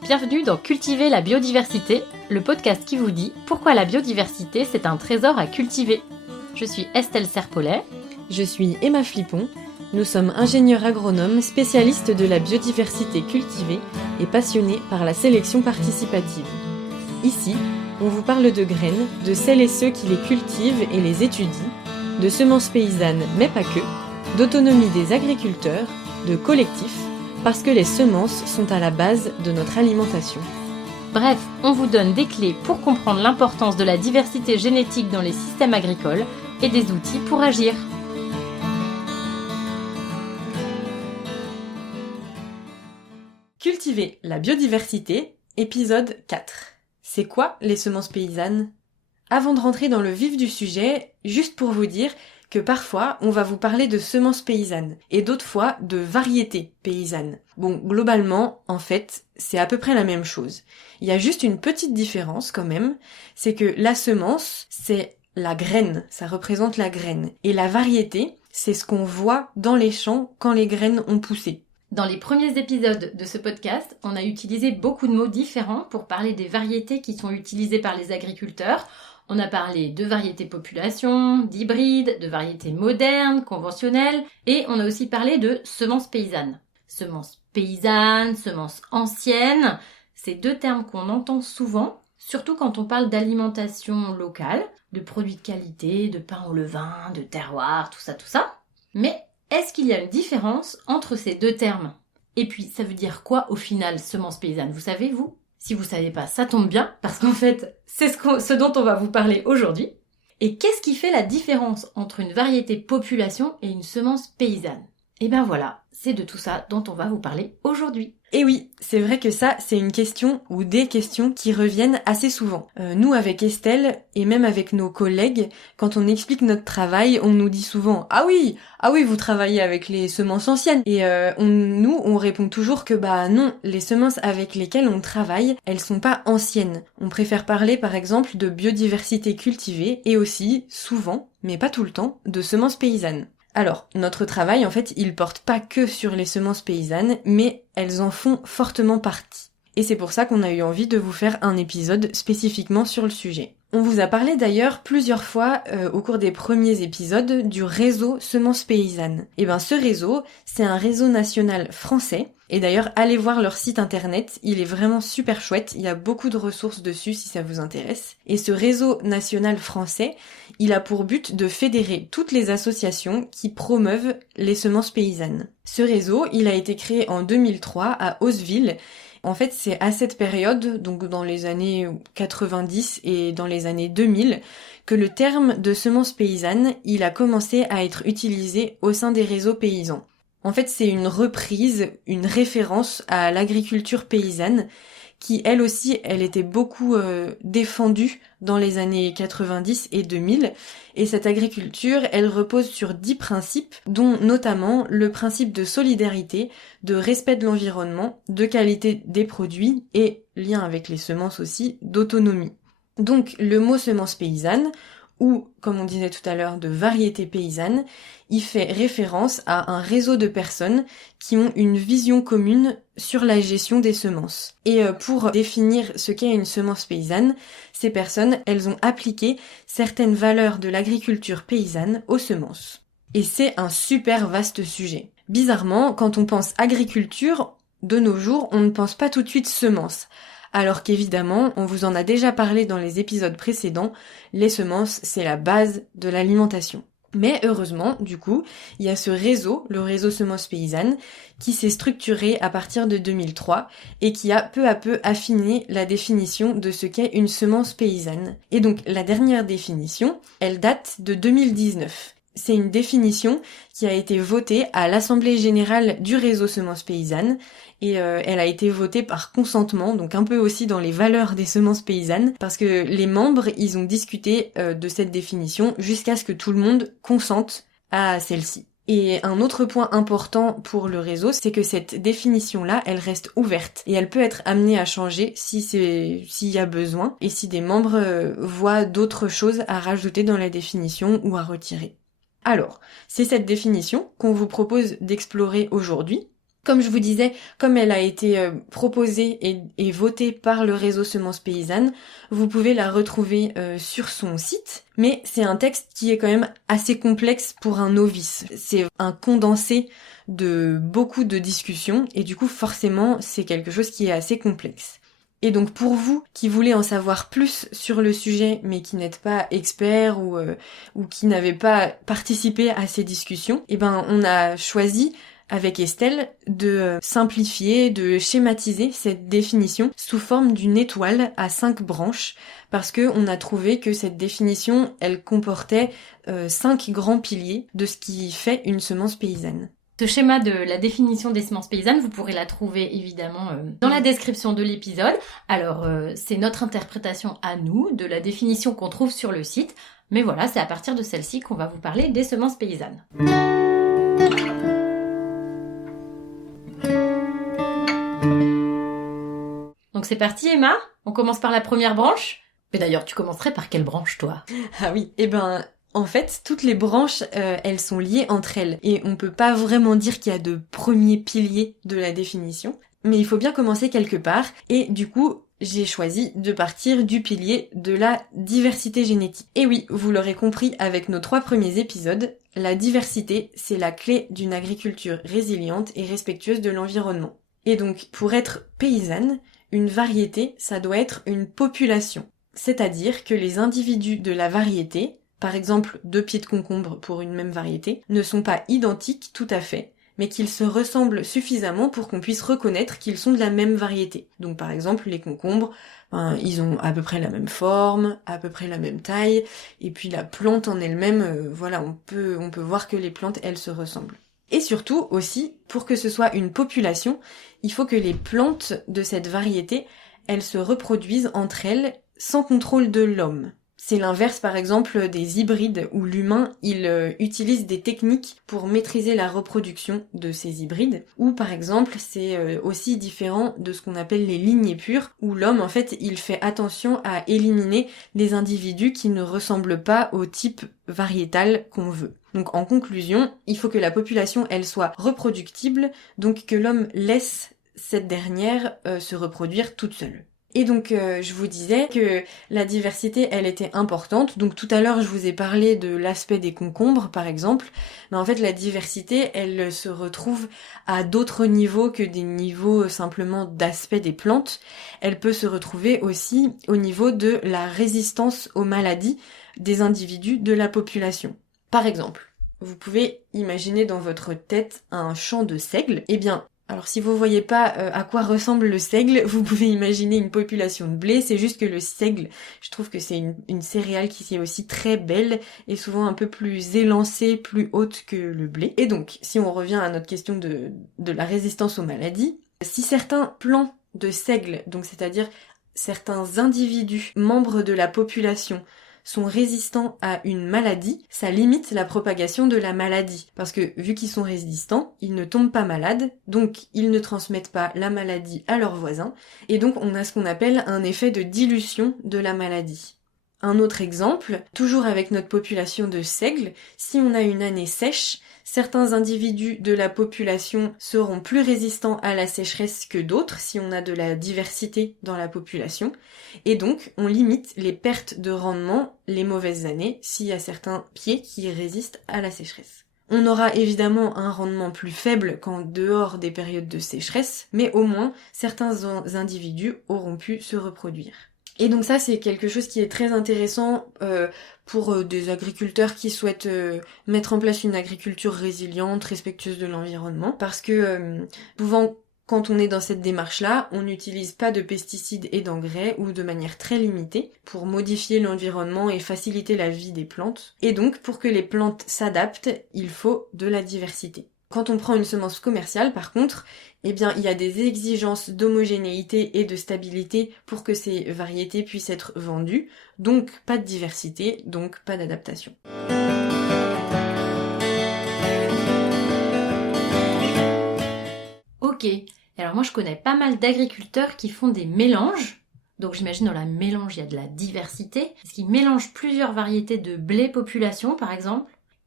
Bienvenue dans Cultiver la biodiversité, le podcast qui vous dit pourquoi la biodiversité c'est un trésor à cultiver. Je suis Estelle Serpollet. Je suis Emma Flippon. Nous sommes ingénieurs agronomes spécialistes de la biodiversité cultivée et passionnés par la sélection participative. Ici, on vous parle de graines, de celles et ceux qui les cultivent et les étudient, de semences paysannes mais pas que, d'autonomie des agriculteurs, de collectifs, parce que les semences sont à la base de notre alimentation. Bref, on vous donne des clés pour comprendre l'importance de la diversité génétique dans les systèmes agricoles et des outils pour agir. Cultiver la biodiversité, épisode 4. C'est quoi les semences paysannes ? Avant de rentrer dans le vif du sujet, juste pour vous dire que parfois on va vous parler de semences paysannes et d'autres fois de variétés paysannes. Bon, globalement, en fait, c'est à peu près la même chose. Il y a juste une petite différence quand même, c'est que la semence, c'est la graine, ça représente la graine. Et la variété, c'est ce qu'on voit dans les champs quand les graines ont poussé. Dans les premiers épisodes de ce podcast, on a utilisé beaucoup de mots différents pour parler des variétés qui sont utilisées par les agriculteurs. On a parlé de variétés population, d'hybrides, de variétés modernes, conventionnelles, et on a aussi parlé de semences paysannes. Semences paysannes, semences anciennes, c'est deux termes qu'on entend souvent, surtout quand on parle d'alimentation locale, de produits de qualité, de pain au levain, de terroir, tout ça. Mais est-ce qu'il y a une différence entre ces deux termes ? Et puis, ça veut dire quoi au final, semences paysannes ? Vous savez, vous ? Si vous savez pas, ça tombe bien, parce qu'en fait, c'est ce dont on va vous parler aujourd'hui. Et qu'est-ce qui fait la différence entre une variété population et une semence paysanne ? Et ben voilà, c'est de tout ça dont on va vous parler aujourd'hui. Et oui, c'est vrai que ça, c'est une question ou des questions qui reviennent assez souvent. Nous, avec Estelle, et même avec nos collègues, quand on explique notre travail, on nous dit souvent « Ah oui, vous travaillez avec les semences anciennes !» Et on répond toujours que non, les semences avec lesquelles on travaille, elles sont pas anciennes. On préfère parler, par exemple, de biodiversité cultivée et aussi, souvent, mais pas tout le temps, de semences paysannes. Alors, notre travail, en fait, il porte pas que sur les semences paysannes, mais elles en font fortement partie. Et c'est pour ça qu'on a eu envie de vous faire un épisode spécifiquement sur le sujet. On vous a parlé d'ailleurs plusieurs fois au cours des premiers épisodes du réseau Semences Paysannes. Et ce réseau, c'est un réseau national français. Et d'ailleurs, allez voir leur site internet, il est vraiment super chouette, il y a beaucoup de ressources dessus si ça vous intéresse. Et ce réseau national français, il a pour but de fédérer toutes les associations qui promeuvent les semences paysannes. Ce réseau, il a été créé en 2003 à Haussville. En fait, c'est à cette période, donc dans les années 90 et dans les années 2000, que le terme de semences paysannes, il a commencé à être utilisé au sein des réseaux paysans. En fait, c'est une reprise, une référence à l'agriculture paysanne qui, elle aussi, elle était beaucoup défendue dans les années 90 et 2000. Et cette agriculture, elle repose sur 10 principes, dont notamment le principe de solidarité, de respect de l'environnement, de qualité des produits et, lien avec les semences aussi, d'autonomie. Donc, le mot semence paysanne, ou, comme on disait tout à l'heure, de variété paysanne, il fait référence à un réseau de personnes qui ont une vision commune sur la gestion des semences. Et pour définir ce qu'est une semence paysanne, ces personnes, elles ont appliqué certaines valeurs de l'agriculture paysanne aux semences. Et c'est un super vaste sujet. Bizarrement, quand on pense agriculture, de nos jours, on ne pense pas tout de suite semences. Alors qu'évidemment, on vous en a déjà parlé dans les épisodes précédents, les semences, c'est la base de l'alimentation. Mais heureusement, du coup, il y a ce réseau, le réseau Semences Paysannes, qui s'est structuré à partir de 2003 et qui a peu à peu affiné la définition de ce qu'est une semence paysanne. Et donc, la dernière définition, elle date de 2019. C'est une définition qui a été votée à l'Assemblée Générale du réseau Semences Paysannes et elle a été votée par consentement, donc un peu aussi dans les valeurs des semences paysannes, parce que les membres, ils ont discuté de cette définition jusqu'à ce que tout le monde consente à celle-ci. Et un autre point important pour le réseau, c'est que cette définition-là, elle reste ouverte et elle peut être amenée à changer s'il y a besoin et si des membres voient d'autres choses à rajouter dans la définition ou à retirer. Alors, c'est cette définition qu'on vous propose d'explorer aujourd'hui. Comme je vous disais, comme elle a été proposée et votée par le réseau Semences Paysannes, vous pouvez la retrouver sur son site, mais c'est un texte qui est quand même assez complexe pour un novice. C'est un condensé de beaucoup de discussions, et du coup forcément c'est quelque chose qui est assez complexe. Et donc pour vous qui voulez en savoir plus sur le sujet mais qui n'êtes pas expert ou qui n'avez pas participé à ces discussions, on a choisi avec Estelle de simplifier, de schématiser cette définition sous forme d'une étoile à 5 branches parce que on a trouvé que cette définition elle comportait 5 grands piliers de ce qui fait une semence paysanne. Ce schéma de la définition des semences paysannes, vous pourrez la trouver évidemment dans la description de l'épisode. Alors, c'est notre interprétation à nous de la définition qu'on trouve sur le site. Mais voilà, c'est à partir de celle-ci qu'on va vous parler des semences paysannes. Donc c'est parti Emma, on commence par la première branche. Mais d'ailleurs, tu commencerais par quelle branche toi ? Ah oui, en fait, toutes les branches, elles sont liées entre elles. Et on peut pas vraiment dire qu'il y a de premiers piliers de la définition. Mais il faut bien commencer quelque part. Et du coup, j'ai choisi de partir du pilier de la diversité génétique. Et oui, vous l'aurez compris avec nos 3 premiers épisodes, la diversité, c'est la clé d'une agriculture résiliente et respectueuse de l'environnement. Et donc, pour être paysanne, une variété, ça doit être une population. C'est-à-dire que les individus de la variété, par exemple 2 pieds de concombre pour une même variété, ne sont pas identiques tout à fait, mais qu'ils se ressemblent suffisamment pour qu'on puisse reconnaître qu'ils sont de la même variété. Donc par exemple les concombres, ils ont à peu près la même forme, à peu près la même taille, et puis la plante en elle-même, on peut voir que les plantes elles se ressemblent. Et surtout aussi, pour que ce soit une population, il faut que les plantes de cette variété, elles se reproduisent entre elles sans contrôle de l'homme. C'est l'inverse par exemple des hybrides où l'humain il utilise des techniques pour maîtriser la reproduction de ces hybrides, ou par exemple c'est aussi différent de ce qu'on appelle les lignées pures où l'homme en fait il fait attention à éliminer les individus qui ne ressemblent pas au type variétal qu'on veut. Donc en conclusion, il faut que la population elle soit reproductible, donc que l'homme laisse cette dernière se reproduire toute seule. Et donc je vous disais que la diversité elle était importante, donc tout à l'heure je vous ai parlé de l'aspect des concombres par exemple, mais en fait la diversité elle se retrouve à d'autres niveaux que des niveaux simplement d'aspect des plantes, elle peut se retrouver aussi au niveau de la résistance aux maladies des individus de la population. Par exemple, vous pouvez imaginer dans votre tête un champ de seigle, alors si vous voyez pas à quoi ressemble le seigle, vous pouvez imaginer une population de blé, c'est juste que le seigle, je trouve que c'est une céréale qui est aussi très belle et souvent un peu plus élancée, plus haute que le blé. Et donc, si on revient à notre question de la résistance aux maladies, si certains plants de seigle, donc c'est-à-dire certains individus membres de la population, sont résistants à une maladie, ça limite la propagation de la maladie. Parce que vu qu'ils sont résistants, ils ne tombent pas malades, donc ils ne transmettent pas la maladie à leurs voisins, et donc on a ce qu'on appelle un effet de dilution de la maladie. Un autre exemple, toujours avec notre population de seigles, si on a une année sèche, certains individus de la population seront plus résistants à la sécheresse que d'autres si on a de la diversité dans la population. Et donc, on limite les pertes de rendement, les mauvaises années, s'il y a certains pieds qui résistent à la sécheresse. On aura évidemment un rendement plus faible qu'en dehors des périodes de sécheresse, mais au moins, certains individus auront pu se reproduire. Et donc ça, c'est quelque chose qui est très intéressant pour des agriculteurs qui souhaitent mettre en place une agriculture résiliente, respectueuse de l'environnement, parce que souvent, quand on est dans cette démarche-là, on n'utilise pas de pesticides et d'engrais ou de manière très limitée pour modifier l'environnement et faciliter la vie des plantes. Et donc, pour que les plantes s'adaptent, il faut de la diversité. Quand on prend une semence commerciale, par contre, il y a des exigences d'homogénéité et de stabilité pour que ces variétés puissent être vendues, donc pas de diversité, donc pas d'adaptation. Ok, alors moi je connais pas mal d'agriculteurs qui font des mélanges, donc j'imagine dans la mélange il y a de la diversité, parce qu'ils mélangent plusieurs variétés de blé population par exemple,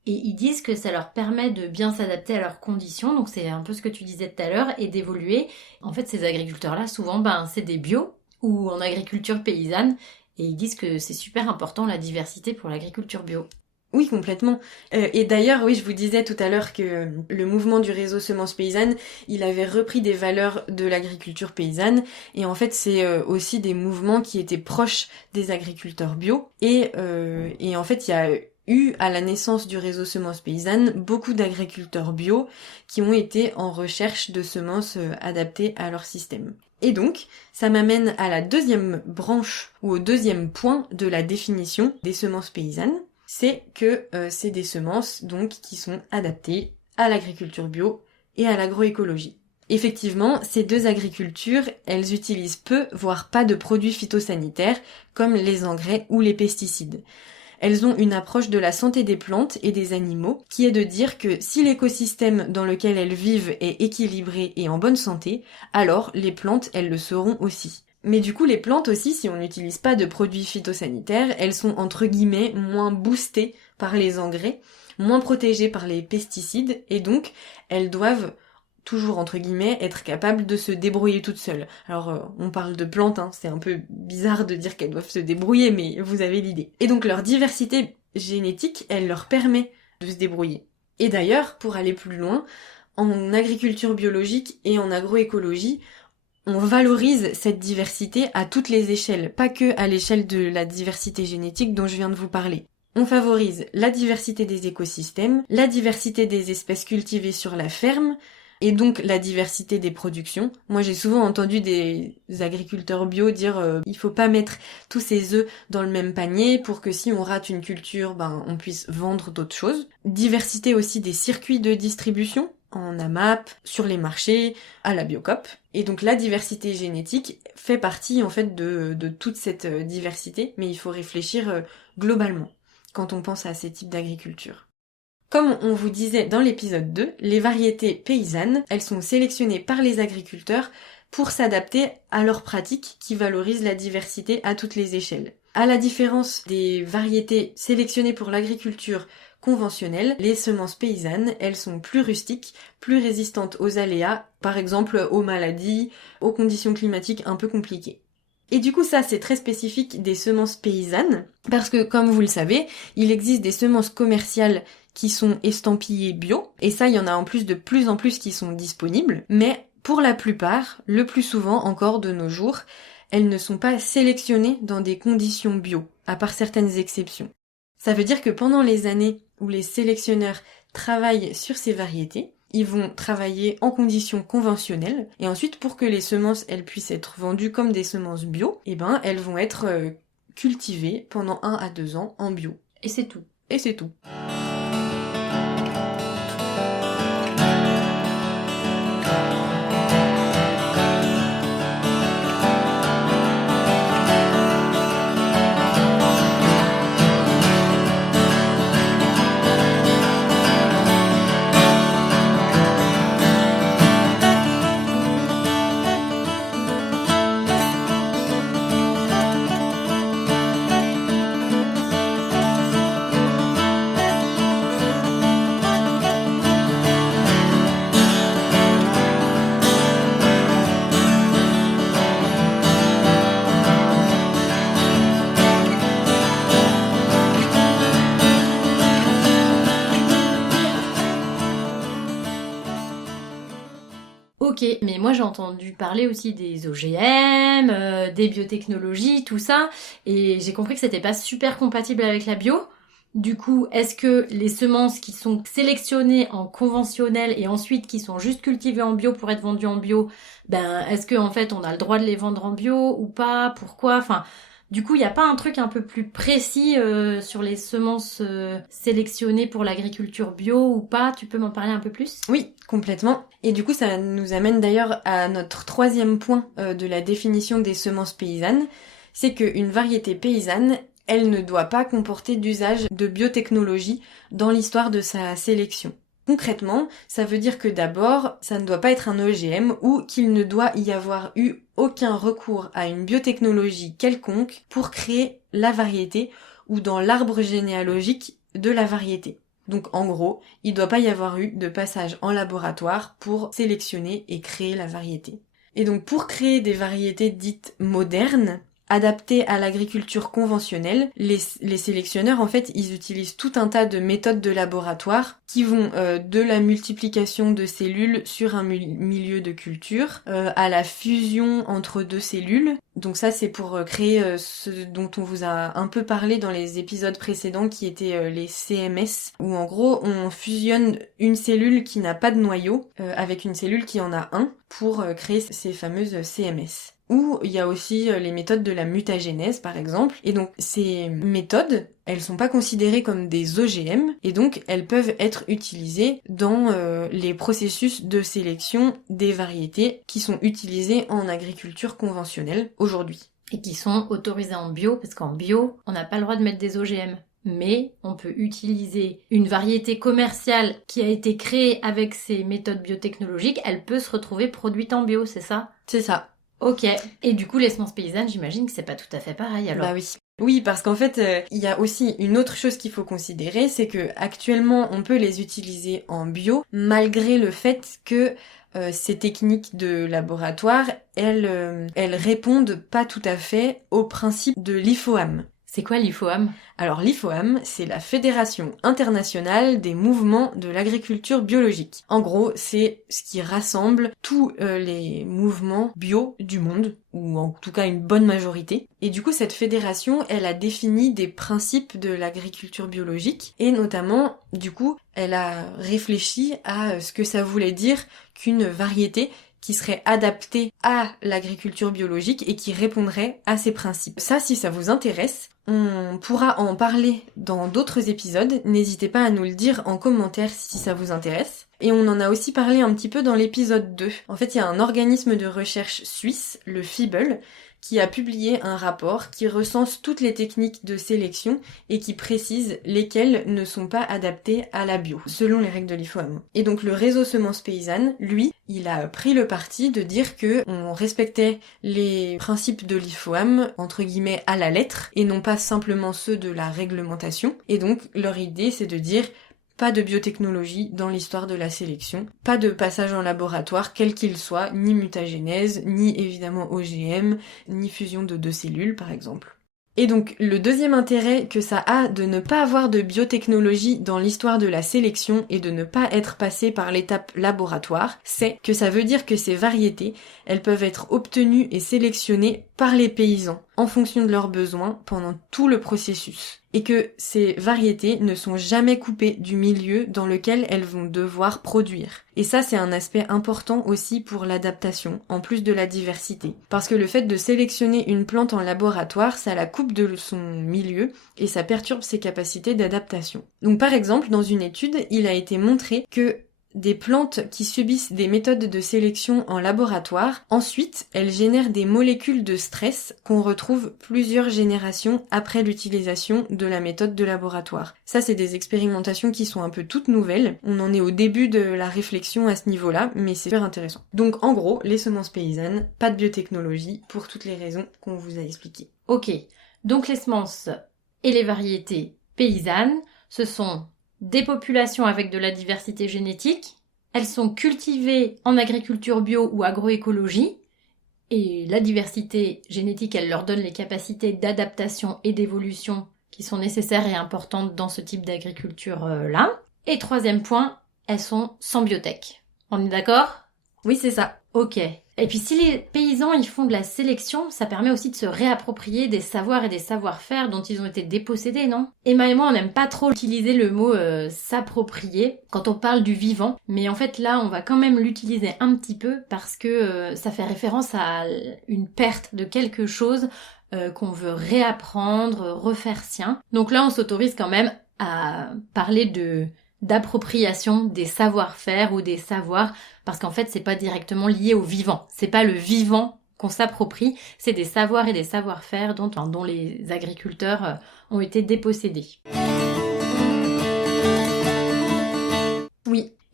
Et ils disent que ça leur permet de bien s'adapter à leurs conditions, donc c'est un peu ce que tu disais tout à l'heure, et d'évoluer. En fait, ces agriculteurs-là, souvent, c'est des bio ou en agriculture paysanne, et ils disent que c'est super important la diversité pour l'agriculture bio. Oui, complètement. Et d'ailleurs, oui, je vous disais tout à l'heure que le mouvement du réseau Semences Paysannes, il avait repris des valeurs de l'agriculture paysanne. Et en fait, c'est aussi des mouvements qui étaient proches des agriculteurs bio. Et en fait, il y a eu, à la naissance du réseau Semences Paysannes, beaucoup d'agriculteurs bio qui ont été en recherche de semences adaptées à leur système. Et donc, ça m'amène à la deuxième branche, ou au deuxième point de la définition des semences paysannes. C'est que c'est des semences donc qui sont adaptées à l'agriculture bio et à l'agroécologie. Effectivement, ces deux agricultures, elles utilisent peu, voire pas de produits phytosanitaires comme les engrais ou les pesticides. Elles ont une approche de la santé des plantes et des animaux qui est de dire que si l'écosystème dans lequel elles vivent est équilibré et en bonne santé, alors les plantes, elles le seront aussi. Mais du coup, les plantes aussi, si on n'utilise pas de produits phytosanitaires, elles sont entre guillemets moins boostées par les engrais, moins protégées par les pesticides, et donc elles doivent toujours entre guillemets être capables de se débrouiller toutes seules. Alors on parle de plantes, c'est un peu bizarre de dire qu'elles doivent se débrouiller, mais vous avez l'idée. Et donc leur diversité génétique, elle leur permet de se débrouiller. Et d'ailleurs, pour aller plus loin, en agriculture biologique et en agroécologie, on valorise cette diversité à toutes les échelles, pas que à l'échelle de la diversité génétique dont je viens de vous parler. On favorise la diversité des écosystèmes, la diversité des espèces cultivées sur la ferme, et donc la diversité des productions. Moi j'ai souvent entendu des agriculteurs bio dire il faut pas mettre tous ses œufs dans le même panier pour que si on rate une culture, on puisse vendre d'autres choses. Diversité aussi des circuits de distribution, en AMAP, sur les marchés, à la Biocoop. Et donc la diversité génétique fait partie en fait de toute cette diversité, mais il faut réfléchir globalement quand on pense à ces types d'agriculture. Comme on vous disait dans l'épisode 2, les variétés paysannes, elles sont sélectionnées par les agriculteurs pour s'adapter à leurs pratiques qui valorisent la diversité à toutes les échelles. À la différence des variétés sélectionnées pour l'agriculture conventionnelle, les semences paysannes, elles sont plus rustiques, plus résistantes aux aléas, par exemple aux maladies, aux conditions climatiques un peu compliquées. Et du coup ça c'est très spécifique des semences paysannes, parce que comme vous le savez, il existe des semences commerciales qui sont estampillées bio, et ça il y en a en plus de plus en plus qui sont disponibles, mais pour la plupart, le plus souvent encore de nos jours, elles ne sont pas sélectionnées dans des conditions bio, à part certaines exceptions. Ça veut dire que pendant les années où les sélectionneurs travaillent sur ces variétés, ils vont travailler en conditions conventionnelles, et ensuite pour que les semences elles puissent être vendues comme des semences bio, elles vont être cultivées pendant 1 à 2 ans en bio. Et c'est tout. Et c'est tout. Ok, mais moi j'ai entendu parler aussi des OGM, des biotechnologies, tout ça, et j'ai compris que c'était pas super compatible avec la bio. Du coup, est-ce que les semences qui sont sélectionnées en conventionnel et ensuite qui sont juste cultivées en bio pour être vendues en bio, est-ce que en fait on a le droit de les vendre en bio ou pas? Pourquoi? Enfin, du coup, il n'y a pas un truc un peu plus précis sur les semences sélectionnées pour l'agriculture bio ou pas? Tu peux m'en parler un peu plus? Oui, complètement. Et du coup, ça nous amène d'ailleurs à notre troisième point de la définition des semences paysannes. C'est qu'une variété paysanne, elle ne doit pas comporter d'usage de biotechnologie dans l'histoire de sa sélection. Concrètement, ça veut dire que d'abord, ça ne doit pas être un OGM ou qu'il ne doit y avoir eu aucun recours à une biotechnologie quelconque pour créer la variété ou dans l'arbre généalogique de la variété. Donc en gros, il ne doit pas y avoir eu de passage en laboratoire pour sélectionner et créer la variété. Et donc pour créer des variétés dites modernes, adaptées à l'agriculture conventionnelle, les sélectionneurs en fait ils utilisent tout un tas de méthodes de laboratoire qui vont de la multiplication de cellules sur un milieu de culture à la fusion entre deux cellules. Donc ça c'est pour créer ce dont on vous a un peu parlé dans les épisodes précédents qui étaient les CMS, où en gros on fusionne une cellule qui n'a pas de noyau avec une cellule qui en a un pour créer ces fameuses CMS. Ou il y a aussi les méthodes de la mutagénèse par exemple. Et donc ces méthodes, elles sont pas considérées comme des OGM et donc elles peuvent être utilisées dans les processus de sélection des variétés qui sont utilisées en agriculture conventionnelle aujourd'hui. Et qui sont autorisées en bio, parce qu'en bio, on n'a pas le droit de mettre des OGM. Mais on peut utiliser une variété commerciale qui a été créée avec ces méthodes biotechnologiques, elle peut se retrouver produite en bio, c'est ça ? C'est ça. Ok. Et du coup, les semences paysannes, j'imagine que c'est pas tout à fait pareil alors. Bah oui. Oui, parce qu'en fait, il y a aussi une autre chose qu'il faut considérer, c'est que actuellement, on peut les utiliser en bio, malgré le fait que ces techniques de laboratoire, elles répondent pas tout à fait au principe de l'IFOAM. C'est quoi l'IFOAM ? Alors l'IFOAM, c'est la Fédération internationale des mouvements de l'agriculture biologique. En gros, c'est ce qui rassemble tous les mouvements bio du monde, ou en tout cas une bonne majorité. Et du coup, cette fédération, elle a défini des principes de l'agriculture biologique, et notamment, du coup, elle a réfléchi à ce que ça voulait dire qu'une variété qui serait adaptée à l'agriculture biologique et qui répondrait à ces principes. Ça, si ça vous intéresse, on pourra en parler dans d'autres épisodes. N'hésitez pas à nous le dire en commentaire si ça vous intéresse. Et on en a aussi parlé un petit peu dans l'épisode 2. En fait, il y a un organisme de recherche suisse, le FIBEL, qui a publié un rapport qui recense toutes les techniques de sélection et qui précise lesquelles ne sont pas adaptées à la bio, selon les règles de l'IFOAM. Et donc le réseau Semences Paysannes, lui, il a pris le parti de dire que on respectait les principes de l'IFOAM, entre guillemets, à la lettre, et non pas simplement ceux de la réglementation. Et donc leur idée, c'est de dire pas de biotechnologie dans l'histoire de la sélection, pas de passage en laboratoire, quel qu'il soit, ni mutagénèse, ni évidemment OGM, ni fusion de deux cellules par exemple. Et donc le deuxième intérêt que ça a de ne pas avoir de biotechnologie dans l'histoire de la sélection et de ne pas être passé par l'étape laboratoire, c'est que ça veut dire que ces variétés, elles peuvent être obtenues et sélectionnées par les paysans en fonction de leurs besoins pendant tout le processus. Et que ces variétés ne sont jamais coupées du milieu dans lequel elles vont devoir produire. Et ça, c'est un aspect important aussi pour l'adaptation, en plus de la diversité. Parce que le fait de sélectionner une plante en laboratoire, ça la coupe de son milieu et ça perturbe ses capacités d'adaptation. Donc par exemple, dans une étude, il a été montré que des plantes qui subissent des méthodes de sélection en laboratoire, ensuite, elles génèrent des molécules de stress qu'on retrouve plusieurs générations après l'utilisation de la méthode de laboratoire. Ça, c'est des expérimentations qui sont un peu toutes nouvelles. On en est au début de la réflexion à ce niveau-là, mais c'est super intéressant. Donc, en gros, les semences paysannes, pas de biotechnologie, pour toutes les raisons qu'on vous a expliquées. Ok, donc les semences et les variétés paysannes, ce sont des populations avec de la diversité génétique, elles sont cultivées en agriculture bio ou agroécologie, et la diversité génétique, elle leur donne les capacités d'adaptation et d'évolution qui sont nécessaires et importantes dans ce type d'agriculture-là. Et troisième point, elles sont sans biotech. On est d'accord ? Oui, c'est ça. Ok. Et puis si les paysans ils font de la sélection, ça permet aussi de se réapproprier des savoirs et des savoir-faire dont ils ont été dépossédés, non ? Emma et moi, on n'aime pas trop utiliser le mot s'approprier quand on parle du vivant, mais en fait là, on va quand même l'utiliser un petit peu parce que ça fait référence à une perte de quelque chose qu'on veut réapprendre, refaire sien. Donc là, on s'autorise quand même à parler d'appropriation des savoir-faire ou des savoirs, parce qu'en fait, c'est pas directement lié au vivant. C'est pas le vivant qu'on s'approprie, c'est des savoirs et des savoir-faire dont les agriculteurs ont été dépossédés. Oui.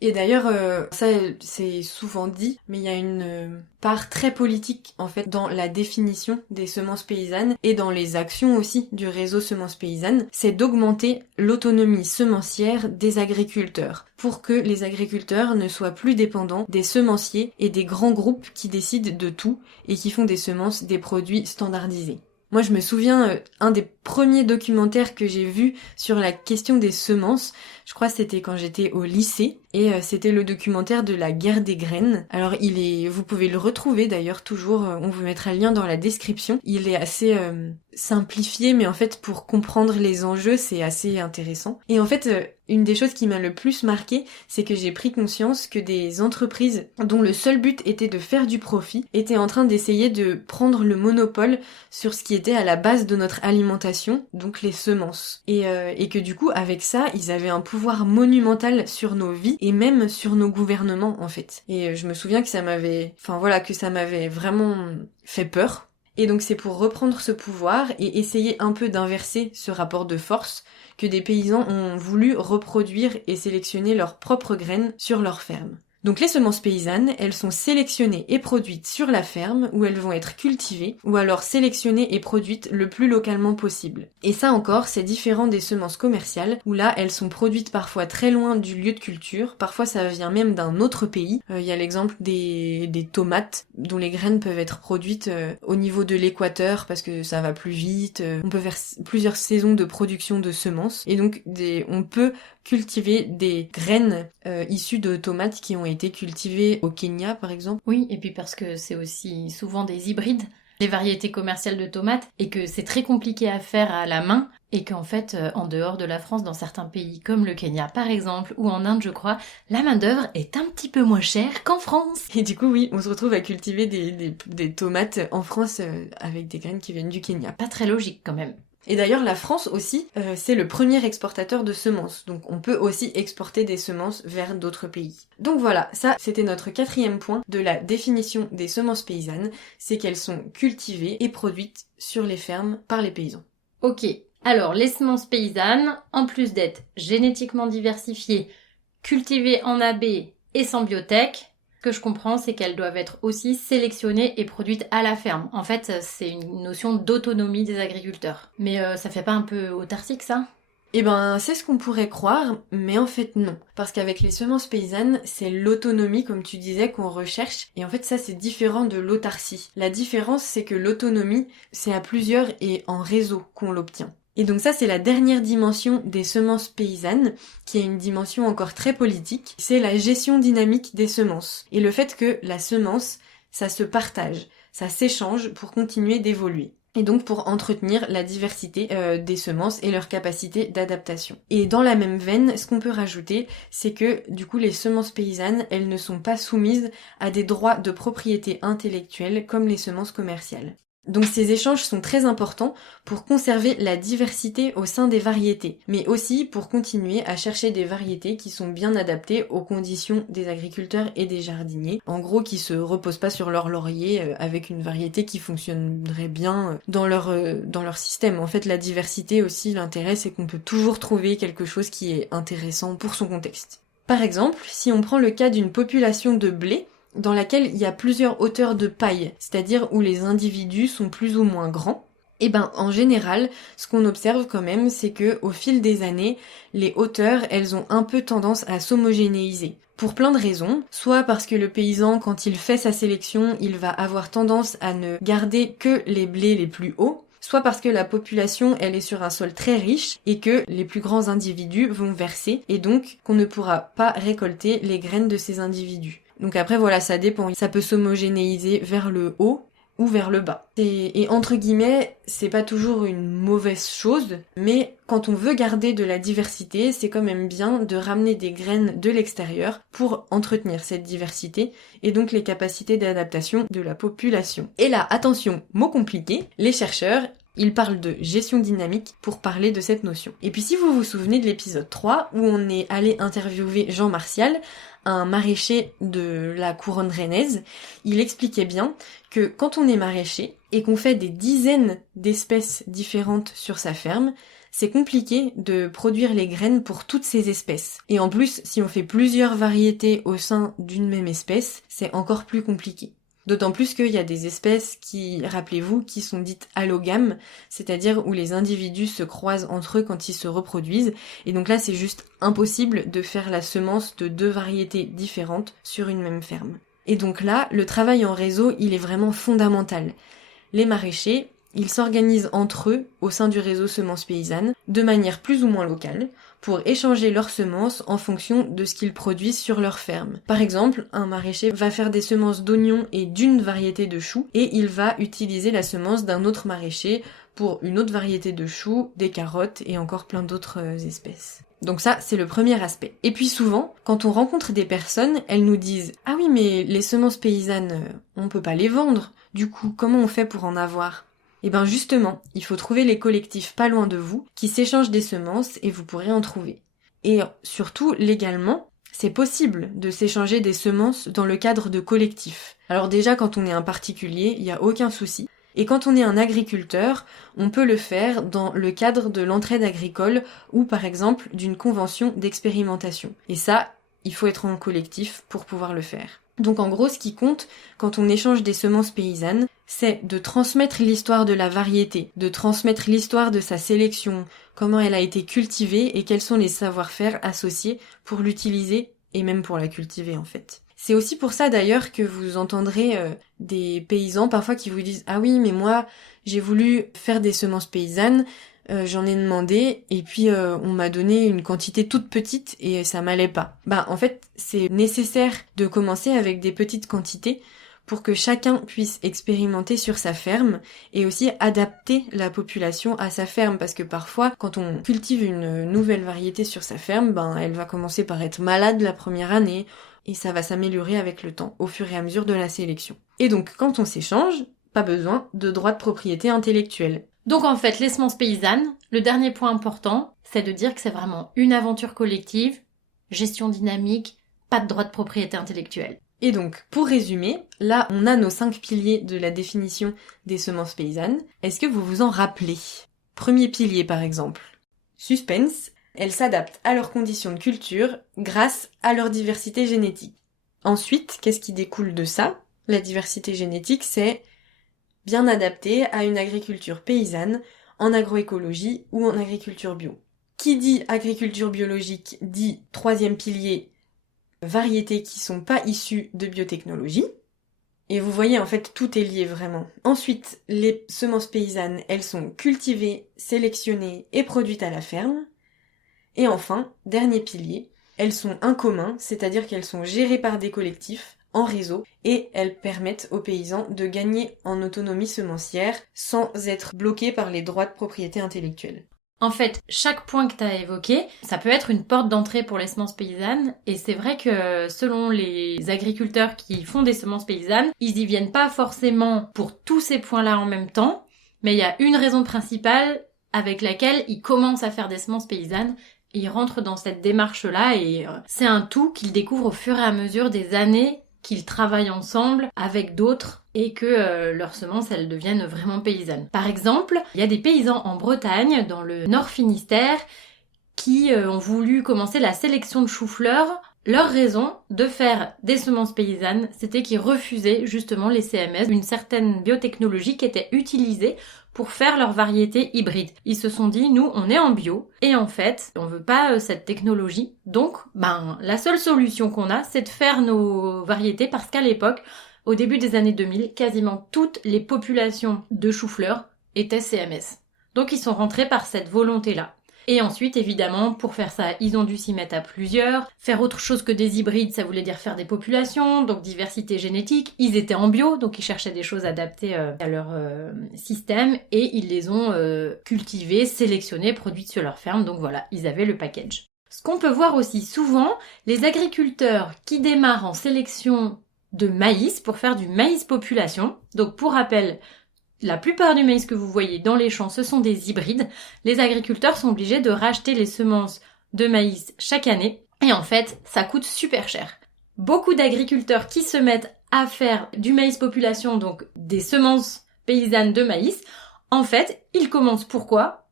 Et d'ailleurs, ça c'est souvent dit, mais il y a une part très politique en fait dans la définition des semences paysannes et dans les actions aussi du réseau semences paysannes, c'est d'augmenter l'autonomie semencière des agriculteurs pour que les agriculteurs ne soient plus dépendants des semenciers et des grands groupes qui décident de tout et qui font des semences des produits standardisés. Moi, je me souviens, un des premiers documentaires que j'ai vu sur la question des semences, je crois que c'était quand j'étais au lycée, et c'était le documentaire de la guerre des graines. Alors vous pouvez le retrouver d'ailleurs toujours, on vous mettra le lien dans la description. Il est assez simplifié, mais en fait pour comprendre les enjeux, c'est assez intéressant. Et en fait, une des choses qui m'a le plus marqué, c'est que j'ai pris conscience que des entreprises dont le seul but était de faire du profit étaient en train d'essayer de prendre le monopole sur ce qui était à la base de notre alimentation, donc les semences. Et que du coup, avec ça, ils avaient un pouvoir monumental sur nos vies et même sur nos gouvernements en fait. Et je me souviens que ça m'avait vraiment fait peur. Et donc c'est pour reprendre ce pouvoir et essayer un peu d'inverser ce rapport de force que des paysans ont voulu reproduire et sélectionner leurs propres graines sur leur ferme. Donc les semences paysannes, elles sont sélectionnées et produites sur la ferme où elles vont être cultivées, ou alors sélectionnées et produites le plus localement possible. Et ça encore, c'est différent des semences commerciales, où là, elles sont produites parfois très loin du lieu de culture, parfois ça vient même d'un autre pays. Il y a l'exemple des tomates, dont les graines peuvent être produites au niveau de l'équateur, parce que ça va plus vite. On peut faire plusieurs saisons de production de semences, et donc on peut cultiver des graines issues de tomates qui ont été cultivées au Kenya par exemple. Oui, et puis parce que c'est aussi souvent des hybrides, les variétés commerciales de tomates, et que c'est très compliqué à faire à la main, et qu'en fait, en dehors de la France, dans certains pays comme le Kenya par exemple, ou en Inde je crois, la main-d'œuvre est un petit peu moins chère qu'en France. Et du coup oui, on se retrouve à cultiver des tomates en France avec des graines qui viennent du Kenya. Pas très logique quand même. Et d'ailleurs, la France aussi, c'est le premier exportateur de semences. Donc on peut aussi exporter des semences vers d'autres pays. Donc voilà, ça c'était notre 4e point de la définition des semences paysannes, c'est qu'elles sont cultivées et produites sur les fermes par les paysans. Ok, alors les semences paysannes, en plus d'être génétiquement diversifiées, cultivées en AB et sans biotech, ce que je comprends, c'est qu'elles doivent être aussi sélectionnées et produites à la ferme. En fait, c'est une notion d'autonomie des agriculteurs. Mais ça fait pas un peu autarcique, ça ? Eh ben, c'est ce qu'on pourrait croire, mais en fait non. Parce qu'avec les semences paysannes, c'est l'autonomie, comme tu disais, qu'on recherche. Et en fait, ça, c'est différent de l'autarcie. La différence, c'est que l'autonomie, c'est à plusieurs et en réseau qu'on l'obtient. Et donc ça, c'est la dernière dimension des semences paysannes, qui est une dimension encore très politique. C'est la gestion dynamique des semences. Et le fait que la semence, ça se partage, ça s'échange pour continuer d'évoluer. Et donc pour entretenir la diversité des semences et leur capacité d'adaptation. Et dans la même veine, ce qu'on peut rajouter, c'est que du coup les semences paysannes, elles ne sont pas soumises à des droits de propriété intellectuelle comme les semences commerciales. Donc ces échanges sont très importants pour conserver la diversité au sein des variétés, mais aussi pour continuer à chercher des variétés qui sont bien adaptées aux conditions des agriculteurs et des jardiniers. En gros, qui se reposent pas sur leur laurier avec une variété qui fonctionnerait bien dans leur système. En fait, la diversité aussi, l'intérêt, c'est qu'on peut toujours trouver quelque chose qui est intéressant pour son contexte. Par exemple, si on prend le cas d'une population de blé, dans laquelle il y a plusieurs hauteurs de paille, c'est-à-dire où les individus sont plus ou moins grands, et ben en général, ce qu'on observe quand même, c'est que au fil des années, les hauteurs, elles ont un peu tendance à s'homogénéiser. Pour plein de raisons, soit parce que le paysan, quand il fait sa sélection, il va avoir tendance à ne garder que les blés les plus hauts, soit parce que la population, elle est sur un sol très riche et que les plus grands individus vont verser, et donc qu'on ne pourra pas récolter les graines de ces individus. Donc après voilà, ça dépend, ça peut s'homogénéiser vers le haut ou vers le bas. Et entre guillemets, c'est pas toujours une mauvaise chose, mais quand on veut garder de la diversité, c'est quand même bien de ramener des graines de l'extérieur pour entretenir cette diversité et donc les capacités d'adaptation de la population. Et là, attention, mot compliqué, les chercheurs, ils parlent de gestion dynamique pour parler de cette notion. Et puis si vous vous souvenez de l'épisode 3 où on est allé interviewer Jean Martial, un maraîcher de la couronne rennaise, il expliquait bien que quand on est maraîcher et qu'on fait des dizaines d'espèces différentes sur sa ferme, c'est compliqué de produire les graines pour toutes ces espèces. Et en plus, si on fait plusieurs variétés au sein d'une même espèce, c'est encore plus compliqué. D'autant plus qu'il y a des espèces qui, rappelez-vous, qui sont dites allogames, c'est-à-dire où les individus se croisent entre eux quand ils se reproduisent. Et donc là, c'est juste impossible de faire la semence de 2 variétés différentes sur une même ferme. Et donc là, le travail en réseau, il est vraiment fondamental. Les maraîchers, ils s'organisent entre eux, au sein du réseau Semences Paysannes, de manière plus ou moins locale, pour échanger leurs semences en fonction de ce qu'ils produisent sur leur ferme. Par exemple, un maraîcher va faire des semences d'oignons et d'une variété de choux, et il va utiliser la semence d'un autre maraîcher pour une autre variété de choux, des carottes et encore plein d'autres espèces. Donc ça, c'est le premier aspect. Et puis souvent, quand on rencontre des personnes, elles nous disent « Ah oui, mais les semences paysannes, on peut pas les vendre. Du coup, comment on fait pour en avoir ?» Et ben justement, il faut trouver les collectifs pas loin de vous qui s'échangent des semences et vous pourrez en trouver. Et surtout, légalement, c'est possible de s'échanger des semences dans le cadre de collectifs. Alors déjà, quand on est un particulier, il n'y a aucun souci. Et quand on est un agriculteur, on peut le faire dans le cadre de l'entraide agricole ou par exemple d'une convention d'expérimentation. Et ça, il faut être en collectif pour pouvoir le faire. Donc en gros, ce qui compte quand on échange des semences paysannes, c'est de transmettre l'histoire de la variété, de transmettre l'histoire de sa sélection, comment elle a été cultivée et quels sont les savoir-faire associés pour l'utiliser et même pour la cultiver en fait. C'est aussi pour ça d'ailleurs que vous entendrez des paysans parfois qui vous disent « Ah oui, mais moi, j'ai voulu faire des semences paysannes, j'en ai demandé et puis on m'a donné une quantité toute petite et ça m'allait pas. » En fait, c'est nécessaire de commencer avec des petites quantités pour que chacun puisse expérimenter sur sa ferme et aussi adapter la population à sa ferme parce que parfois, quand on cultive une nouvelle variété sur sa ferme, elle va commencer par être malade la première année et ça va s'améliorer avec le temps, au fur et à mesure de la sélection. Et donc, quand on s'échange, pas besoin de droit de propriété intellectuelle. Donc en fait, les semences paysannes, le dernier point important, c'est de dire que c'est vraiment une aventure collective, gestion dynamique, pas de droit de propriété intellectuelle. Et donc, pour résumer, là, on a nos 5 piliers de la définition des semences paysannes. Est-ce que vous vous en rappelez ? Premier pilier, par exemple. Suspense. Elles s'adaptent à leurs conditions de culture grâce à leur diversité génétique. Ensuite, qu'est-ce qui découle de ça ? La diversité génétique, c'est bien adapté à une agriculture paysanne, en agroécologie ou en agriculture bio. Qui dit agriculture biologique dit troisième pilier, variétés qui sont pas issues de biotechnologie. Et vous voyez, en fait, tout est lié vraiment. Ensuite, les semences paysannes, elles sont cultivées, sélectionnées et produites à la ferme. Et enfin, dernier pilier, elles sont en commun, c'est-à-dire qu'elles sont gérées par des collectifs, en réseau, et elles permettent aux paysans de gagner en autonomie semencière sans être bloqués par les droits de propriété intellectuelle. En fait, chaque point que tu as évoqué, ça peut être une porte d'entrée pour les semences paysannes, et c'est vrai que selon les agriculteurs qui font des semences paysannes, ils y viennent pas forcément pour tous ces points-là en même temps, mais il y a une raison principale avec laquelle ils commencent à faire des semences paysannes. Ils rentrent dans cette démarche-là et c'est un tout qu'ils découvrent au fur et à mesure des années qu'ils travaillent ensemble avec d'autres et que leurs semences, elles deviennent vraiment paysannes. Par exemple, il y a des paysans en Bretagne, dans le Nord Finistère, qui ont voulu commencer la sélection de choux-fleurs. Leur raison de faire des semences paysannes, c'était qu'ils refusaient justement les CMS, une certaine biotechnologie qui était utilisée pour faire leurs variétés hybrides. Ils se sont dit, nous, on est en bio, et en fait, on veut pas cette technologie. Donc, la seule solution qu'on a, c'est de faire nos variétés, parce qu'à l'époque, au début des années 2000, quasiment toutes les populations de choux-fleurs étaient CMS. Donc, ils sont rentrés par cette volonté-là. Et ensuite, évidemment, pour faire ça, ils ont dû s'y mettre à plusieurs. Faire autre chose que des hybrides, ça voulait dire faire des populations, donc diversité génétique. Ils étaient en bio, donc ils cherchaient des choses adaptées à leur système. Et ils les ont cultivées, sélectionnées, produites sur leur ferme. Donc voilà, ils avaient le package. Ce qu'on peut voir aussi souvent, les agriculteurs qui démarrent en sélection de maïs pour faire du maïs population. Donc pour rappel, la plupart du maïs que vous voyez dans les champs, ce sont des hybrides. Les agriculteurs sont obligés de racheter les semences de maïs chaque année. Et en fait, ça coûte super cher. Beaucoup d'agriculteurs qui se mettent à faire du maïs population, donc des semences paysannes de maïs, en fait, ils commencent pourquoi ?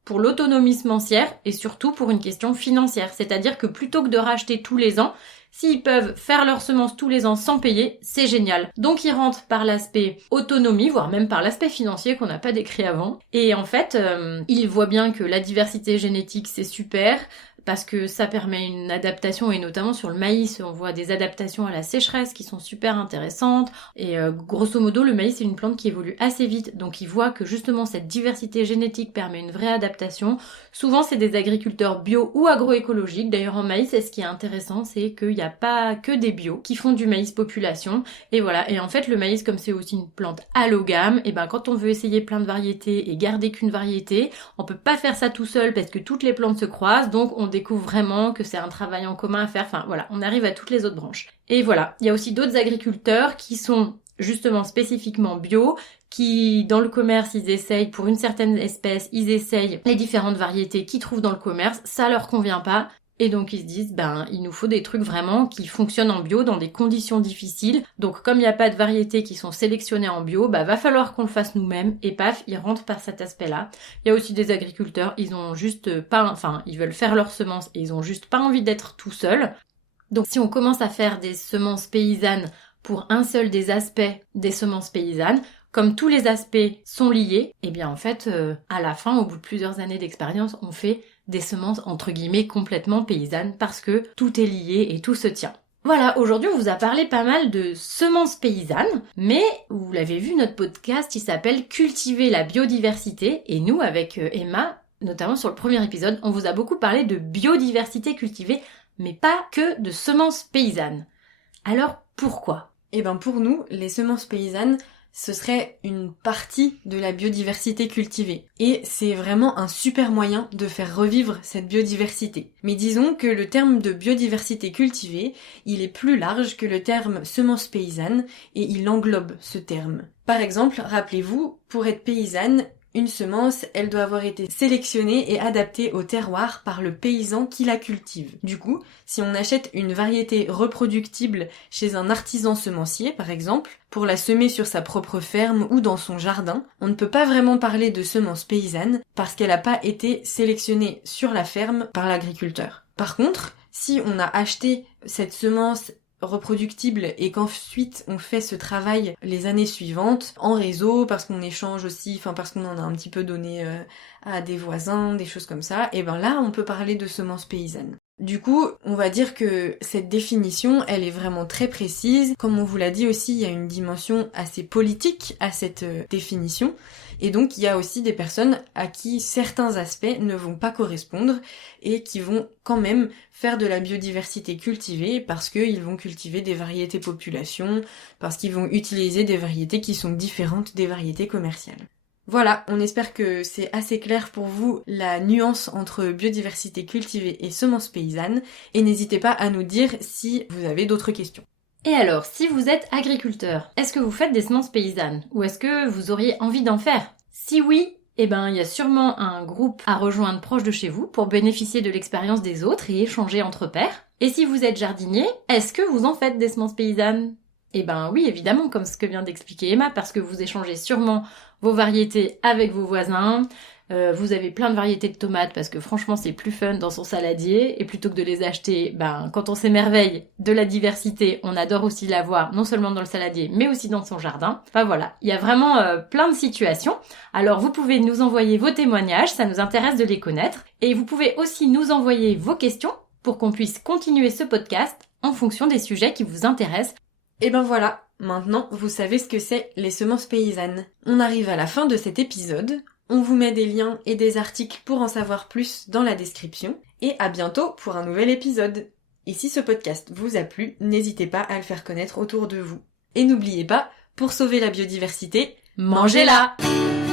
pour l'autonomie semencière et surtout pour une question financière. C'est-à-dire que plutôt que de racheter tous les ans, s'ils peuvent faire leurs semences tous les ans sans payer, c'est génial. Donc ils rentrent par l'aspect autonomie, voire même par l'aspect financier qu'on n'a pas décrit avant. Et en fait, ils voient bien que la diversité génétique, c'est super, parce que ça permet une adaptation, et notamment sur le maïs, on voit des adaptations à la sécheresse qui sont super intéressantes. Et grosso modo, le maïs, c'est une plante qui évolue assez vite, donc ils voient que justement cette diversité génétique permet une vraie adaptation. Souvent, c'est des agriculteurs bio ou agroécologiques. D'ailleurs, en maïs, ce qui est intéressant, c'est qu'il n'y a pas que des bio qui font du maïs population. Et voilà. Et en fait, le maïs, comme c'est aussi une plante allogame, et ben quand on veut essayer plein de variétés et garder qu'une variété, on peut pas faire ça tout seul parce que toutes les plantes se croisent, donc on découvre vraiment que c'est un travail en commun à faire. Enfin voilà, on arrive à toutes les autres branches. Et voilà, il y a aussi d'autres agriculteurs qui sont justement spécifiquement bio, qui dans le commerce ils essayent pour une certaine espèce, ils essayent les différentes variétés qu'ils trouvent dans le commerce, ça leur convient pas. Et donc ils se disent, il nous faut des trucs vraiment qui fonctionnent en bio dans des conditions difficiles. Donc comme il n'y a pas de variétés qui sont sélectionnées en bio, va falloir qu'on le fasse nous-mêmes. Et paf, ils rentrent par cet aspect-là. Il y a aussi des agriculteurs, ils ont juste pas, ils veulent faire leurs semences et ils ont juste pas envie d'être tout seuls. Donc si on commence à faire des semences paysannes pour un seul des aspects des semences paysannes, comme tous les aspects sont liés, et bien en fait, à la fin, au bout de plusieurs années d'expérience, on fait des semences entre guillemets complètement paysannes parce que tout est lié et tout se tient. Voilà, aujourd'hui on vous a parlé pas mal de semences paysannes, mais vous l'avez vu, notre podcast il s'appelle Cultiver la biodiversité, et nous avec Emma, notamment sur le premier épisode, on vous a beaucoup parlé de biodiversité cultivée, mais pas que de semences paysannes. Alors pourquoi ? Pour nous, les semences paysannes, ce serait une partie de la biodiversité cultivée. Et c'est vraiment un super moyen de faire revivre cette biodiversité. Mais disons que le terme de biodiversité cultivée, il est plus large que le terme semence paysanne, et il englobe ce terme. Par exemple, rappelez-vous, pour être paysanne, une semence, elle doit avoir été sélectionnée et adaptée au terroir par le paysan qui la cultive. Du coup, si on achète une variété reproductible chez un artisan semencier, par exemple, pour la semer sur sa propre ferme ou dans son jardin, on ne peut pas vraiment parler de semence paysanne parce qu'elle n'a pas été sélectionnée sur la ferme par l'agriculteur. Par contre, si on a acheté cette semence reproductible et qu'ensuite on fait ce travail les années suivantes en réseau parce qu'on échange aussi, parce qu'on en a un petit peu donné à des voisins, des choses comme ça, et là on peut parler de semences paysannes. Du coup, on va dire que cette définition, elle est vraiment très précise. Comme on vous l'a dit aussi, il y a une dimension assez politique à cette définition. Et donc, il y a aussi des personnes à qui certains aspects ne vont pas correspondre et qui vont quand même faire de la biodiversité cultivée parce qu'ils vont cultiver des variétés population, parce qu'ils vont utiliser des variétés qui sont différentes des variétés commerciales. Voilà, on espère que c'est assez clair pour vous la nuance entre biodiversité cultivée et semences paysannes, et n'hésitez pas à nous dire si vous avez d'autres questions. Et alors, si vous êtes agriculteur, est-ce que vous faites des semences paysannes ou est-ce que vous auriez envie d'en faire ? Si oui, il y a sûrement un groupe à rejoindre proche de chez vous pour bénéficier de l'expérience des autres et échanger entre pairs. Et si vous êtes jardinier, est-ce que vous en faites des semences paysannes ? Oui, évidemment, comme ce que vient d'expliquer Emma, parce que vous échangez sûrement vos variétés avec vos voisins, vous avez plein de variétés de tomates parce que franchement c'est plus fun dans son saladier, et plutôt que de les acheter, quand on s'émerveille de la diversité, on adore aussi l'avoir non seulement dans le saladier mais aussi dans son jardin. Voilà, il y a vraiment plein de situations. Alors vous pouvez nous envoyer vos témoignages, ça nous intéresse de les connaître, et vous pouvez aussi nous envoyer vos questions pour qu'on puisse continuer ce podcast en fonction des sujets qui vous intéressent. Et voilà, maintenant vous savez ce que c'est les semences paysannes. On arrive à la fin de cet épisode, on vous met des liens et des articles pour en savoir plus dans la description, et à bientôt pour un nouvel épisode. Et si ce podcast vous a plu, n'hésitez pas à le faire connaître autour de vous. Et n'oubliez pas, pour sauver la biodiversité, mangez-la!